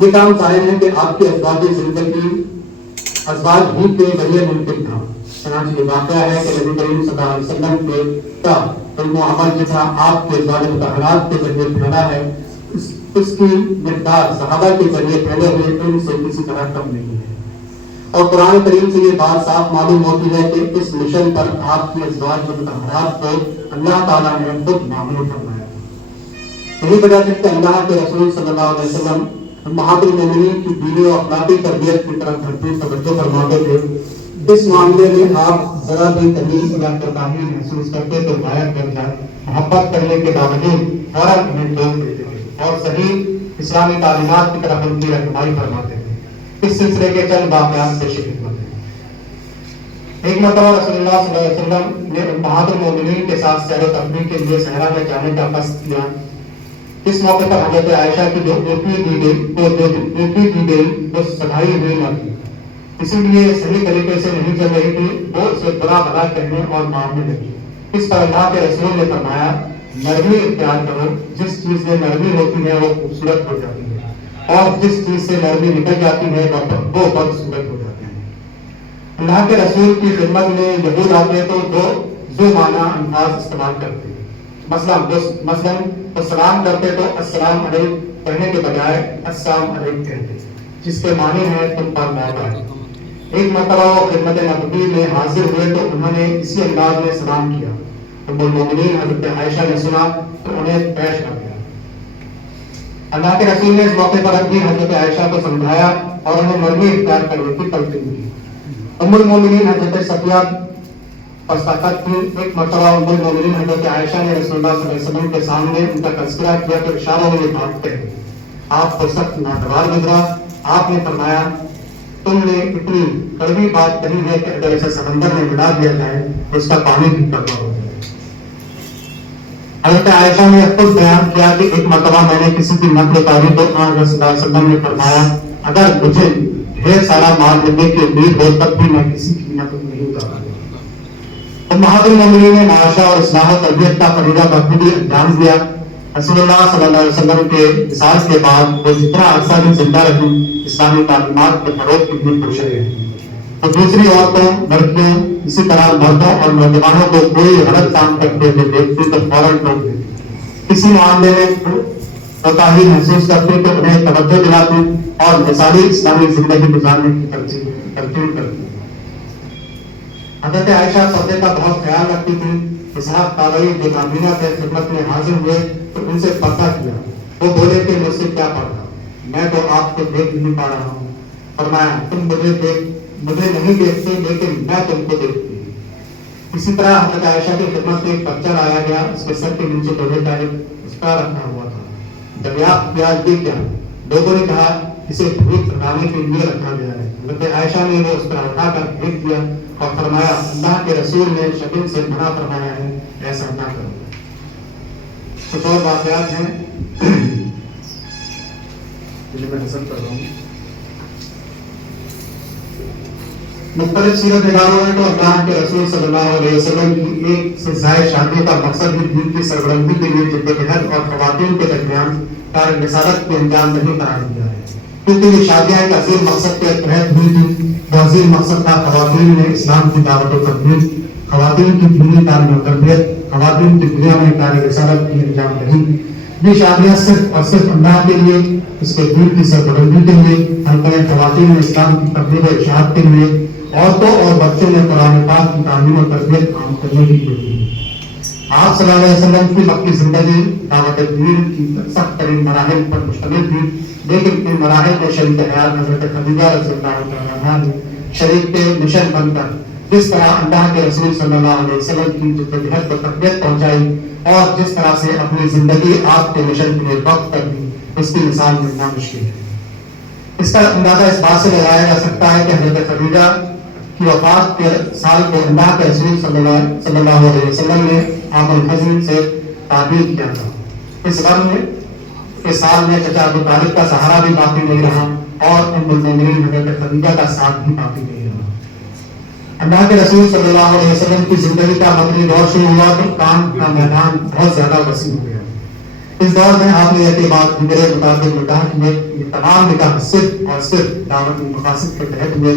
یہ کام ظاہر ہے کہ آپ کی ازواج زندگی ازواج ہی کے ذریعے ممکن تھا. چنانچہ یہ واقعہ ہے کہ نبی کریم صلی اللہ علیہ وسلم کے علم و عمل جتنا آپ کے ازواج مطہرات کے ذریعے پھیلا ہے اس کی مقدار صحابہ کے ذریعے پھیلے ہوئے علم سے کسی طرح کم نہیں ہے. اور قرآن کریم سے یہ بات صاف معلوم ہوتی ہے کہ اس مشن پر آپ کی ازواج مطہرات کو اللہ تعالیٰ نے خود معمول فرمایا. یہی وجہ ہے کہ اللہ کے رسول صلی اللہ علیہ وسلم امہات المومنین کی دینی و اخلاقی تربیت کی طرف بھرپور توجہ فرماتے تھے. اس معاملے میں آپ ذرا بھی تمیز یا کوتاہی محسوس کرتے تو غائب کر جائے محبت کرنے کے باوجود فوراً انہیں ٹوک دیتے تھے اور صحیح اسلامی تعلیمات کی طرف ان کی رہنمائی فرماتے تھے. اس سلسلے کے چند واقعات پیش خدمت ہیں. ایک مرتبہ رسول اللہ صلی اللہ علیہ وسلم نے امہات المومنین کے ساتھ سیر و تفریح کے لیے صحرا میں جانے کا قصد کیا. اس موقع پر حضرت عائشہ کی جو ڈیوٹی دی گئی وہ سدھائی ہوئی نہ تھی، اسی لیے صحیح طریقے سے نہیں چل رہی تھی، وہ اسے برا بھلا کہنے اور مارنے لگی. اس پر اللہ کے رسول نے فرمایا نرمی اختیار کرو، جس چیز میں نرمی ہوتی ہے وہ خوبصورت ہو جاتی ہے اور جس چیز سے نرمی نکل جاتی ہے وہ بدصورت ہو جاتی ہے. اللہ کے رسول کی خدمت میں یہود آتے تو دو معنی الفاظ استعمال کرتے. مثلاً تو سلام کرتے تو السلام علیکم کہنے کے بجائے السلام علیکم کہتے، جس کے معنی ہے تم پر موت آئے. ایک مرتبہ وہ خدمت نبوی میں حاضر ہوئے تو انہوں نے اسی انداز میں سلام کیا. ام المومنین حضرت عائشہ نے سنا تو انہیں پیش کر دیا. اللہ کے رسول نے اس موقع پر بھی حضرت عائشہ کو سمجھایا اور انہیں نرمی اختیار کرنے کی تلقین کی. ام المومنین حضرت صفیہ پستاقت تھی. ایک مرتبہ ام المومنین حضرت عائشہ نے رسول اللہ صلی اللہ علیہ وسلم کے سامنے ان کا تذکرہ کیا تو اشاروں میں یہ بات کہی. آپ کو سخت ناگوار گزرا. آپ نے فرمایا تم نے اتنی کڑوی بات کہی ہے کہ اگر اسے سمندر میں ملا دیا جائے تو اس کا پانی بھی کڑوا ہو جائے. حضرت عائشہ نے خود بیان کیا کہ ایک مرتبہ میں نے کسی کی نقل اتاری تو صلی اللہ علیہ وسلم نے فرمایا اگر مجھے ڈھیر سارا مال ملنے کی امید ہو تب بھی میں کسی کی نقل نہیں اتاروں. امہات المومنین نے معاشرہ اور اصلاح و تربیت کا فریضہ بخوبی انجام دیا. رسول اللہ صلی اللہ علیہ وسلم کے وصال کے بعد وہ جتنا عرصہ بھی زندہ رہی اسلامی تعلیمات کے فروغ کی بھی کوشش رہی. تو دوسری عورتوں لڑکیوں اسی طرح مردوں اور نوجوانوں کو کوئی غلط کام کرتے ہوئے دیکھتی تو فوراً ٹوک دیتی. کسی معاملے میں کوتاہی محسوس کرتی تو انہیں توجہ دلاتی اور مثالی اسلامی زندگی گزارنے کی تلقین کرتی. حضرت عائشہ پردے کا بہت خیال رکھتی تھی. اسحاق تابعی جو نابینا کے خدمت میں حاضر ہوئے تو ان سے پردہ کیا. وہ بولے کہ مجھ سے کیا پردہ، میں تو آپ کو دیکھ نہیں پا رہا ہوں. فرمایا تم مجھے نہیں دیکھتے لیکن میں تم کو دیکھتی ہوں. اسی طرح حضرت عائشہ کی خدمت میں ایک بچہ لایا گیا. اس کے سر کے نیچے لوہے کا ایک اسکا رکھا ہوا تھا. دریافت کیا یہ کیا؟ لوگوں نے کہا اسے بھوت ہٹانے کے لیے رکھا گیا ہے. حضرت عائشہ نے وہ اس پر ہٹا کر پھینک دیا اور فرمایا اللہ کے رسول نے شکل سے منع فرمایا ہے ایسا نہ کرو. کچھ اور واقعات ہیں جنہیں میں حسن کر رہا ہوں. مختلف سیرت نگاروں نے تو اللہ کے رسول صلی اللہ علیہ وسلم کی ایک سے زائد شادیوں کا مقصد بھی دین کی سربلندی کے لیے جدوجہد اور خواتین کے درمیان کار رسالت کو انجام نہیں قرار دیا ہے، کیونکہ یہ شادیاں ایک عظیم مقصد کے تحت ہوئی تھی. عظیم مقصد تھا خواتین نے اسلام کی دعوت و تبلیغ، خواتین کی دینی تعلیم و تربیت، خواتین کی دنیا میں کار رسالت کی انجام دہی. یہ شادیاں صرف اور صرف اللہ کے لیے، اس کے دین کی سربلندی کے لیے، حلقہ خواتین میں اسلام کی تبلیغ و اشاعت کے لیے، عورتوں اور بچوں میں قرآن پاک کی تعلیم و تربیت عام کرنے کی ضروری ہے. آپ صلی اللہ علیہ وسلم کی مکی زندگی دعوت دین کی سخت ترین مراحل پر مشتمل تھی، لیکن ان مراحل کو شریک حیات حضرت خدیجہ رضی اللہ عنہا نے شریک کے مشن بن کر جس طرح اللہ کے رسول صلی اللہ علیہ وسلم کی جدوجہد کو تقویت پہنچائی اور جس طرح سے اپنی زندگی آپ کے مشن کے لیے وقف کر دی، اس کی مثال ملنا مشکل ہے. اس کا اندازہ اس بات سے لگایا جا سکتا ہے کہ حضرت خدیجہ کی وفات کے سال کو اللہ کے رسول صلی اللہ علیہ وسلم نے عام الحزن سے تعبیر کیا تھا. اس غم کے سال میں چچا ابو طالب کا سہارا بھی باقی نہیں رہا اور ام المومنین حضرت خدیجہ کا ساتھ بھی باقی نہیں رہا. اللہ کے رسول صلی اللہ علیہ وسلم کی زندگی کا مدنی دور شروع ہوا تو کام کا میدان بہت زیادہ وسیع ہو گیا. اس دور میں آپ نے یہ بات میرے مطابق میں کہا کہ یہ تمام نکاح صرف اور صرف دعوت المقاصد کے تحت ہوئے.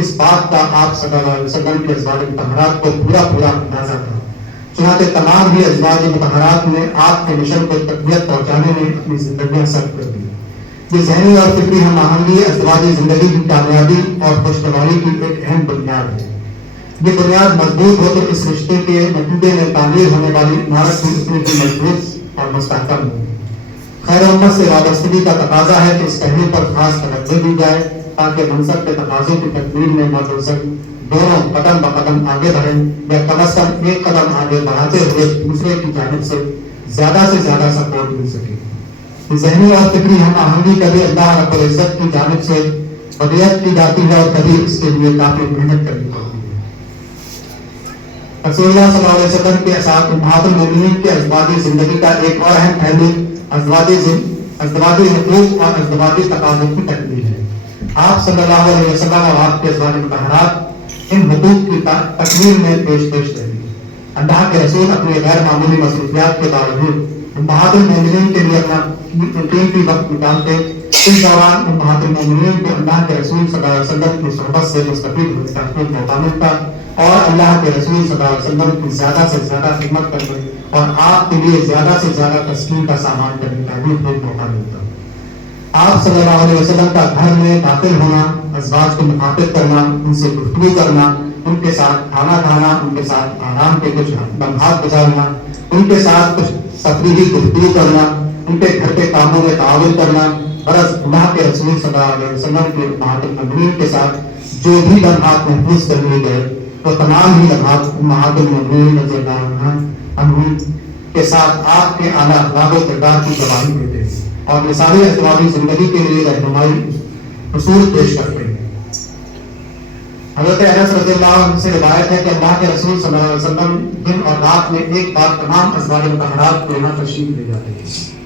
اس بات کا آپ صلی اللہ علیہ وسلم کے ازواج مطہرات کو پورا اندازہ تھا. چنانچہ تمام ہی ازواج مطہرات نے آپ کے مشن کو تقویت پہنچانے میں اپنی زندگیاں صرف کر دی. یہ ذہنی اور فکری ہم آہنگی ازواجی زندگی کی کامیابی اور خوشگواری کی ایک اہم بنیاد ہے. یہ بنیاد مضبوط ہو تو اس رشتے کے نتیجے میں تعمیر ہونے والی عمارت بھی اتنی بھی مضبوط اور مستحکم ہو. خیر امت سے وابستگی کا تقاضا ہے کہ اس پہلو پر خاص توجہ دی جائے تاکہ منصب کے تقاضوں کی تکمیل میں مرد و زن دونوں قدم بقدم آگے بڑھیں یا کم از کم ایک قدم آگے بڑھاتے ہوئے دوسرے کی جانب سے زیادہ سپورٹ مل سکے. ذہنی اور فکری ہم آہنگی کبھی اللہ رب العزت کی جانب سے ہدایت کی جاتی ہے اور کبھی اس کے لیے کافی محنت کرنی پڑتی ہے. رسول اللہ صلی اللہ علیہ وسلم کے ساتھ امہات المومنین کے ازواجی زندگی کا ایک اور اہم پہلو ازدواجی حقوق اور ازدواجی تقاضوں کی تکمیل ہے. آپ صلی اللہ علیہ وسلم اور آپ کے ازواج مطہرات ان حقوق کی تکمیل میں پیش رہی. اللہ کے رسول اپنے غیر معمولی مصروفیات کے باوجود امہات المومنین کے لیے اپنا قیمتی وقت نکالتے. اس دوران امہات المومنین کو اللہ کے رسول صلی اللہ علیہ وسلم کی صحبت سے مستفید ہونے کا خوب موقع ملتا اور اللہ کے رسول صلی اللہ علیہ وسلم کی زیادہ سے زیادہ خدمت کرنے اور آپ کے لیے زیادہ سے زیادہ تسکین کا سامان کرنے کا بھی خوب موقع ملتا. آپ صلی اللہ علیہ وسلم کا گھر میں داخل ہونا، ازواج کو مخاطب کرنا، ان سے گفتگو کرنا، ان کے ساتھ کھانا کھانا، ان کے ساتھ آرام کے کچھ لمحات گزارنا، ان کے ساتھ کچھ تفریحی گفتگو کرنا، ان کے گھر کے کاموں میں تعاون کرنا، غرض اللہ کے رسول صلی اللہ علیہ وسلم کے امہات المومنین کے ساتھ جو بھی لمحات محفوظ کر لیے گئے وہ تمام ہی لمحات امہات المومنین رضی اللہ عنہم کے ساتھ آپ کے اعلیٰ اخلاق و کردار کی گواہی دیتے ہیں اور مثالی ازدواجی زندگی کے لیے رہنمائی اصول پیش کرتے ہیں. حضرت انس رضی اللہ عنہ سے روایت ہے کہ اللہ کے رسول صلی اللہ علیہ وسلم دن اور رات میں ایک بار تمام ازواج مطہرات کو یہاں تشریف لے جاتے ہیں.